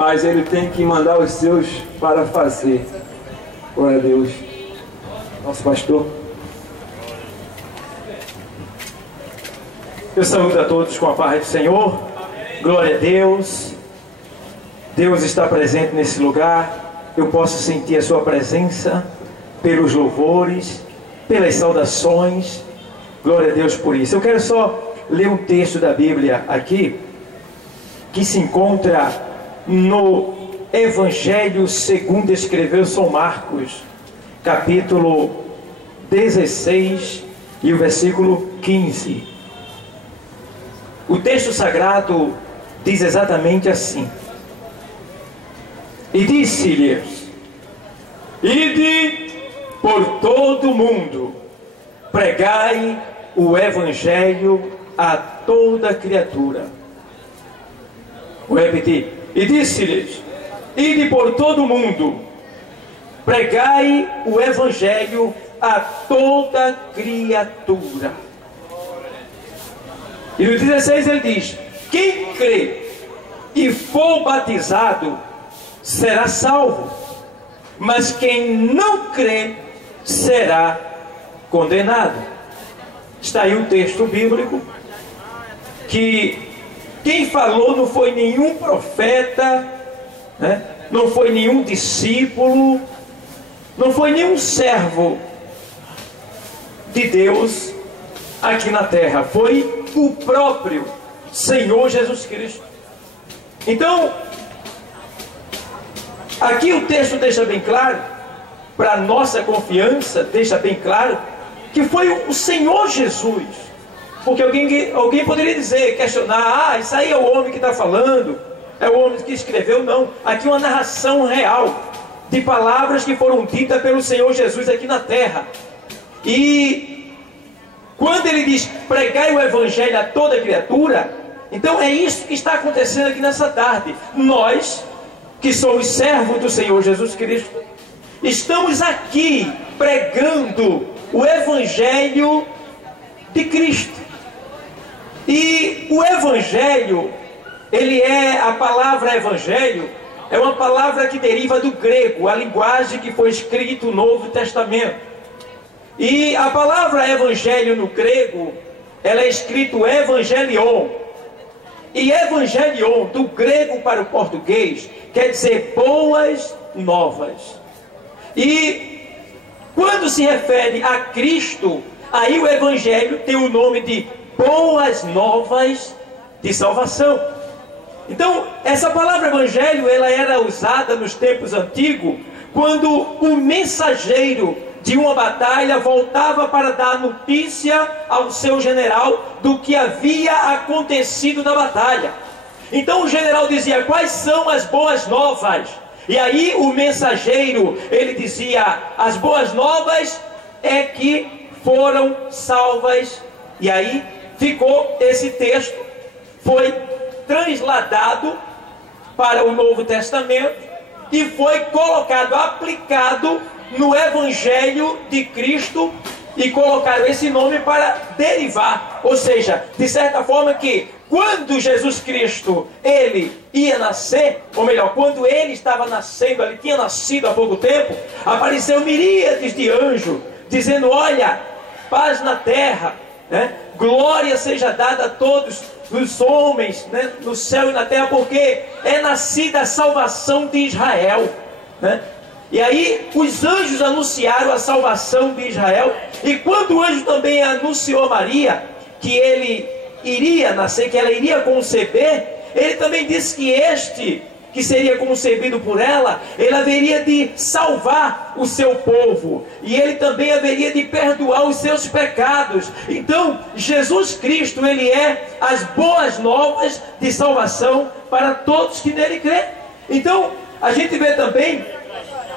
mas ele tem que mandar os seus para fazer. Glória a Deus. Nosso pastor. Eu saúdo a todos com a paz do Senhor. Glória a Deus. Deus está presente nesse lugar. Eu posso sentir a sua presença pelos louvores, pelas saudações. Glória a Deus por isso. Eu quero só ler um texto da Bíblia aqui, que se encontra no Evangelho segundo escreveu São Marcos, capítulo 16 e o versículo 15. O texto sagrado diz exatamente assim: e disse-lhes: ide por todo o mundo, pregai o Evangelho a toda criatura. Vou repetir. E disse-lhes: ide por todo o mundo, pregai o Evangelho a toda criatura. E no 16 ele diz: quem crê e for batizado será salvo, mas quem não crê será condenado. Está aí um texto bíblico que quem falou não foi nenhum profeta, né? Não foi nenhum discípulo, não foi nenhum servo de Deus aqui na terra, foi o próprio Senhor Jesus Cristo. Então, aqui o texto deixa bem claro, para nossa confiança, deixa bem claro, que foi o Senhor Jesus. Porque alguém poderia dizer, questionar: isso aí é o homem que está falando, é o homem que escreveu. Não, aqui uma narração real de palavras que foram ditas pelo Senhor Jesus aqui na terra. E quando ele diz: pregai o Evangelho a toda criatura, então é isso que está acontecendo aqui nessa tarde. Nós, que somos servos do Senhor Jesus Cristo, estamos aqui pregando o Evangelho de Cristo. E o Evangelho, a palavra Evangelho, é uma palavra que deriva do grego, a linguagem que foi escrito no Novo Testamento. E a palavra Evangelho no grego, ela é escrito Evangelion. E Evangelion, do grego para o português, quer dizer boas novas. E quando se refere a Cristo, aí o Evangelho tem o nome de boas novas de salvação. Então, essa palavra Evangelho, ela era usada nos tempos antigos, quando o mensageiro de uma batalha voltava para dar notícia ao seu general do que havia acontecido na batalha. Então o general dizia: quais são as boas novas? E aí o mensageiro, ele dizia: as boas novas é que foram salvas. E aí ficou esse texto, foi transladado para o Novo Testamento e foi colocado, aplicado no Evangelho de Cristo, e colocaram esse nome para derivar, ou seja, de certa forma, que quando Jesus Cristo, ele ia nascer, ou melhor, quando ele estava nascendo, ele tinha nascido há pouco tempo, apareceu miríades de anjos, dizendo: olha, paz na terra, né? Glória seja dada a todos os homens, né? No céu e na terra, porque é nascida a salvação de Israel, né? E aí os anjos anunciaram a salvação de Israel. E quando o anjo também anunciou a Maria que ele iria nascer, que ela iria conceber, ele também disse que este que seria concebido por ela, ele haveria de salvar o seu povo, e ele também haveria de perdoar os seus pecados. Então Jesus Cristo, ele é as boas novas de salvação para todos que nele crê. Então a gente vê também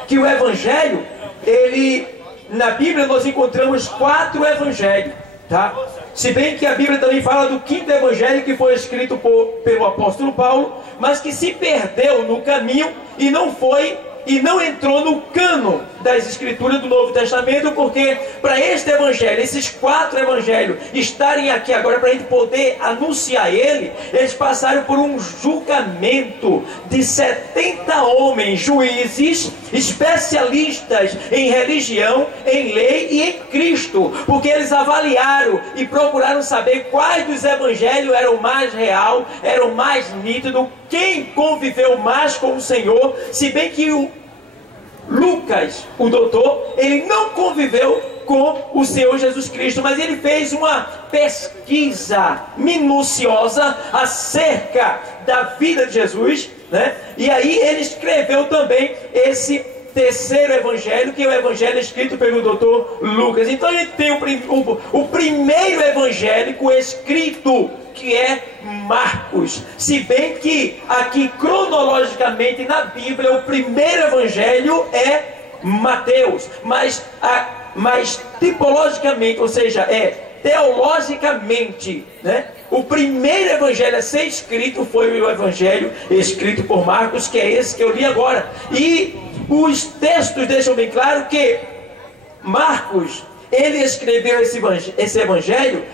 que o Evangelho, na Bíblia nós encontramos 4 Evangelhos, tá? Se bem que a Bíblia também fala do 5º Evangelho, que foi escrito pelo apóstolo Paulo, mas que se perdeu no caminho e não entrou no cânon das Escrituras do Novo Testamento, porque para este Evangelho, esses 4 Evangelhos estarem aqui agora, para a gente poder anunciar ele, eles passaram por um julgamento de 70 homens, juízes, especialistas em religião, em lei e em Cristo, porque eles avaliaram e procuraram saber quais dos Evangelhos eram mais real, eram mais nítido, quem conviveu mais com o Senhor, se bem que o Lucas, o doutor, ele não conviveu com o Senhor Jesus Cristo, mas ele fez uma pesquisa minuciosa acerca da vida de Jesus, né? E aí ele escreveu também esse terceiro evangelho, que é o evangelho escrito pelo doutor Lucas. Então a gente tem o primeiro evangélico escrito, que é Marcos. Se bem que aqui cronologicamente na Bíblia o primeiro evangelho é Mateus, mas tipologicamente, ou seja, teologicamente, né? O primeiro evangelho a ser escrito foi o evangelho escrito por Marcos, que é esse que eu li agora. E os textos deixam bem claro que Marcos, ele escreveu esse evangelho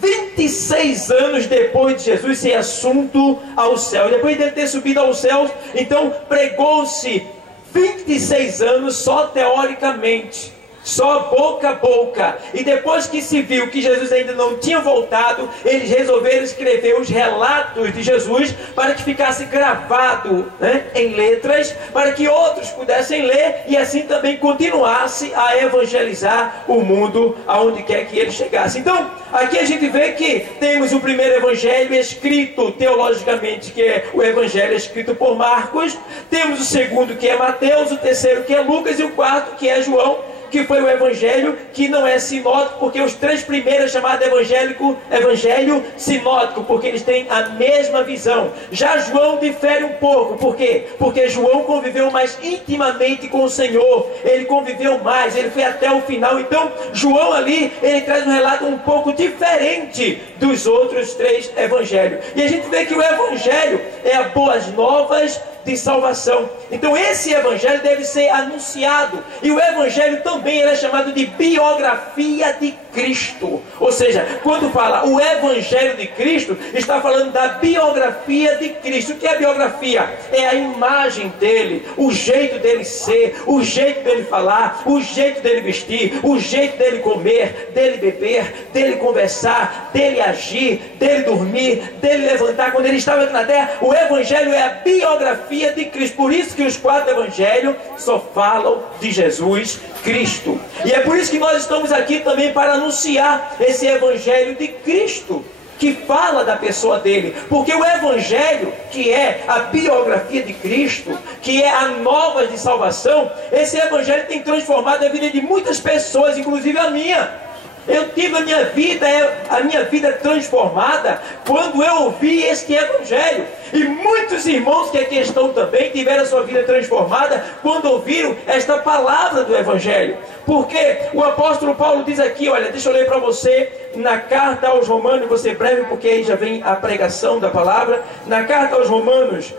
26 anos depois de Jesus ser assunto ao céu. Depois dele ter subido aos céus, então pregou-se 26 anos só teoricamente, só boca a boca. E depois que se viu que Jesus ainda não tinha voltado, eles resolveram escrever os relatos de Jesus para que ficasse gravado, né, em letras, para que outros pudessem ler e assim também continuasse a evangelizar o mundo aonde quer que ele chegasse. Então, aqui a gente vê que temos o primeiro evangelho escrito teologicamente, que é o evangelho escrito por Marcos. Temos o segundo, que é Mateus, o terceiro, que é Lucas, e o quarto, que é João, que foi o evangelho que não é sinótico, porque os 3 primeiros é chamado evangelho sinótico, porque eles têm a mesma visão. Já João difere um pouco. Por quê? Porque João conviveu mais intimamente com o Senhor, ele conviveu mais, ele foi até o final. Então João ali, ele traz um relato um pouco diferente dos outros 3 evangelhos. E a gente vê que o evangelho é a boas novas de salvação. Então esse evangelho deve ser anunciado. E o evangelho também é chamado de biografia de Cristo. Ou seja, quando fala o evangelho de Cristo, está falando da biografia de Cristo. O que é biografia? É a imagem dele, o jeito dele ser, o jeito dele falar, o jeito dele vestir, o jeito dele comer, dele beber, dele conversar, dele agir, dele dormir, dele levantar quando ele estava aqui na terra. O evangelho é a biografia de Cristo. Por isso que os 4 evangelhos só falam de Jesus Cristo. E é por isso que nós estamos aqui também para anunciar esse evangelho de Cristo, que fala da pessoa dele. Porque o evangelho, que é a biografia de Cristo, que é a nova de salvação, esse evangelho tem transformado a vida de muitas pessoas, inclusive a minha. Eu tive a minha vida transformada quando eu ouvi este evangelho. E muitos irmãos que aqui estão também tiveram a sua vida transformada quando ouviram esta palavra do evangelho. Porque o apóstolo Paulo diz aqui, olha, deixa eu ler para você, na carta aos Romanos, vou ser breve porque aí já vem a pregação da palavra. Na carta aos Romanos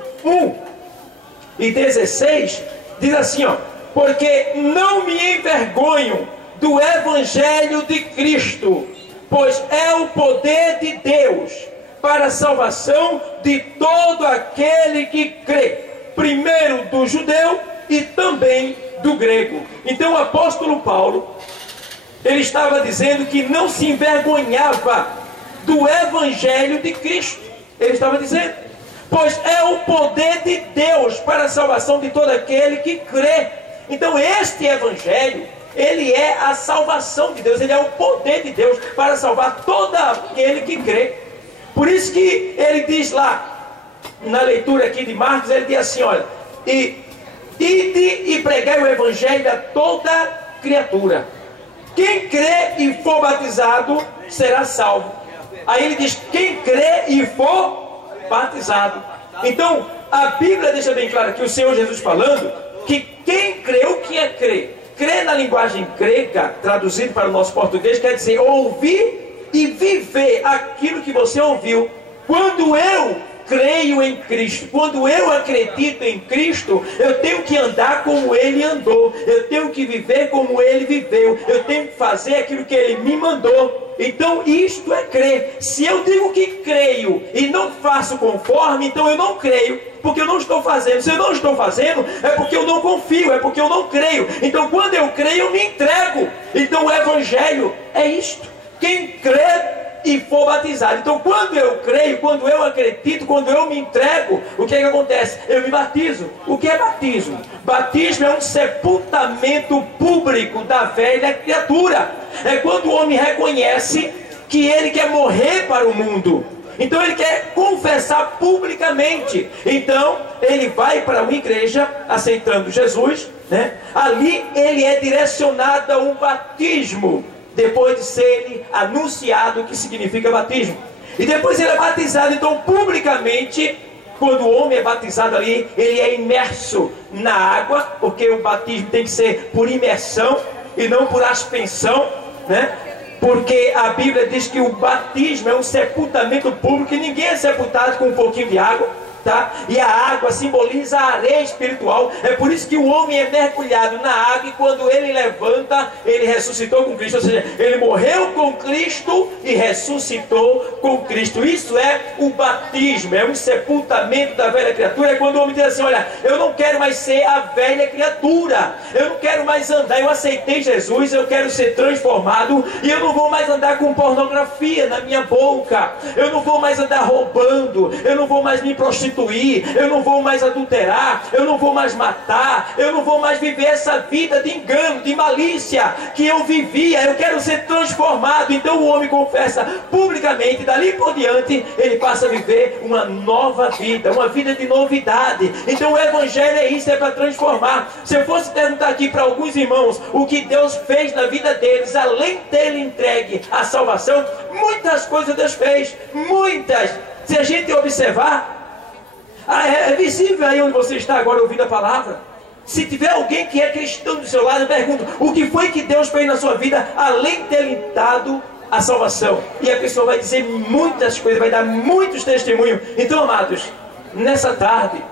1:16, diz assim, ó: porque não me envergonho do evangelho de Cristo, pois é o poder de Deus para a salvação de todo aquele que crê, primeiro do judeu e também do grego. Então o apóstolo Paulo, ele estava dizendo que não se envergonhava do evangelho de Cristo. Ele estava dizendo, pois é o poder de Deus para a salvação de todo aquele que crê. Então este evangelho, ele é a salvação de Deus, ele é o poder de Deus para salvar todo aquele que crê. Por isso que ele diz lá, na leitura aqui de Marcos, ele diz assim, olha, ide e pregai o evangelho a toda criatura. Quem crê e for batizado será salvo. Aí ele diz, quem crê e for batizado. Então, a Bíblia deixa bem claro aqui, o Senhor Jesus falando, que quem crê, o que é crer? Crer na linguagem grega, traduzido para o nosso português, quer dizer ouvir e viver aquilo que você ouviu. Quando eu creio em Cristo, quando eu acredito em Cristo, eu tenho que andar como Ele andou, eu tenho que viver como Ele viveu, eu tenho que fazer aquilo que Ele me mandou. Então isto é crer. Se eu digo que creio e não faço conforme, então eu não creio, porque eu não estou fazendo. Se eu não estou fazendo, é porque eu não confio, é porque eu não creio. Então quando eu creio, eu me entrego. Então o Evangelho é isto: quem crê e for batizado. Então quando eu creio, quando eu acredito, quando eu me entrego, o que é que acontece? Eu me batizo. O que é batismo? Batismo é um sepultamento público da velha criatura. É quando o homem reconhece que ele quer morrer para o mundo. Então ele quer confessar publicamente. Então ele vai para uma igreja aceitando Jesus, né? Ali ele é direcionado a um batismo, depois de ser anunciado o que significa batismo. E depois ele é batizado. Então publicamente, quando o homem é batizado ali, ele é imerso na água, porque o batismo tem que ser por imersão e não por aspersão, né? Porque a Bíblia diz que o batismo é um sepultamento público, e ninguém é sepultado com um pouquinho de água, tá? E a água simboliza a areia espiritual. É por isso que o homem é mergulhado na água, e quando ele levanta, ele ressuscitou com Cristo. Ou seja, ele morreu com Cristo e ressuscitou com Cristo. Isso é o batismo, é um sepultamento da velha criatura. É quando o homem diz assim: olha, eu não quero mais ser a velha criatura, eu não quero mais andar, eu aceitei Jesus, eu quero ser transformado, e eu não vou mais andar com pornografia na minha boca, eu não vou mais andar roubando, eu não vou mais me prostituir, eu não vou mais adulterar, eu não vou mais matar, eu não vou mais viver essa vida de engano, de malícia que eu vivia. Eu quero ser transformado. Então o homem confessa publicamente, dali por diante ele passa a viver uma nova vida, uma vida de novidade. Então o Evangelho é isso, é para transformar. Se eu fosse perguntar aqui para alguns irmãos o que Deus fez na vida deles, além dele entregue a salvação, muitas coisas Deus fez, muitas. Se a gente observar, é visível aí onde você está agora ouvindo a palavra. Se tiver alguém que é cristão do seu lado, eu pergunto: o que foi que Deus fez na sua vida, além de ter lhe dado a salvação? E a pessoa vai dizer muitas coisas, vai dar muitos testemunhos. Então, amados, nessa tarde,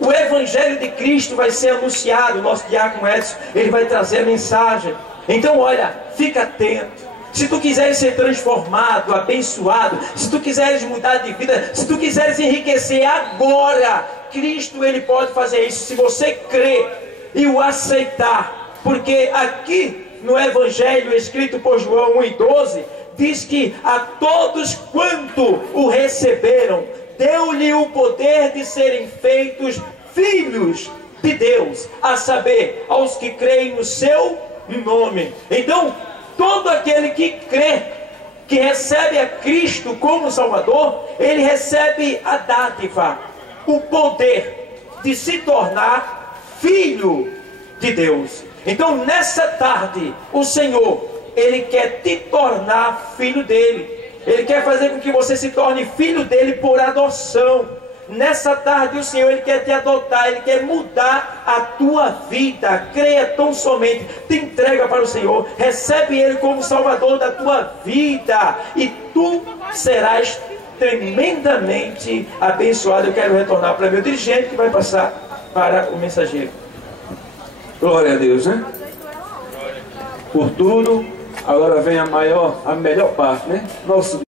o Evangelho de Cristo vai ser anunciado. O nosso diácono Edson, ele vai trazer a mensagem. Então, olha, fica atento. Se tu quiseres ser transformado, abençoado, se tu quiseres mudar de vida, se tu quiseres enriquecer agora, Cristo, ele pode fazer isso se você crer e o aceitar. Porque aqui no Evangelho escrito por João 1:12, diz que a todos quanto o receberam, deu-lhe o poder de serem feitos filhos de Deus, a saber, aos que creem no seu nome. Então, todo aquele que crê, que recebe a Cristo como Salvador, ele recebe a dádiva, o poder de se tornar filho de Deus. Então nessa tarde, o Senhor, ele quer te tornar filho dele. Ele quer fazer com que você se torne filho dele por adoção. Nessa tarde o Senhor, ele quer te adotar, ele quer mudar a tua vida. Creia tão somente, te entrega para o Senhor, recebe ele como Salvador da tua vida, e tu serás tremendamente abençoado. Eu quero retornar para meu dirigente, que vai passar para o mensageiro. Glória a Deus, né? Por tudo, agora vem a melhor parte, né? Nosso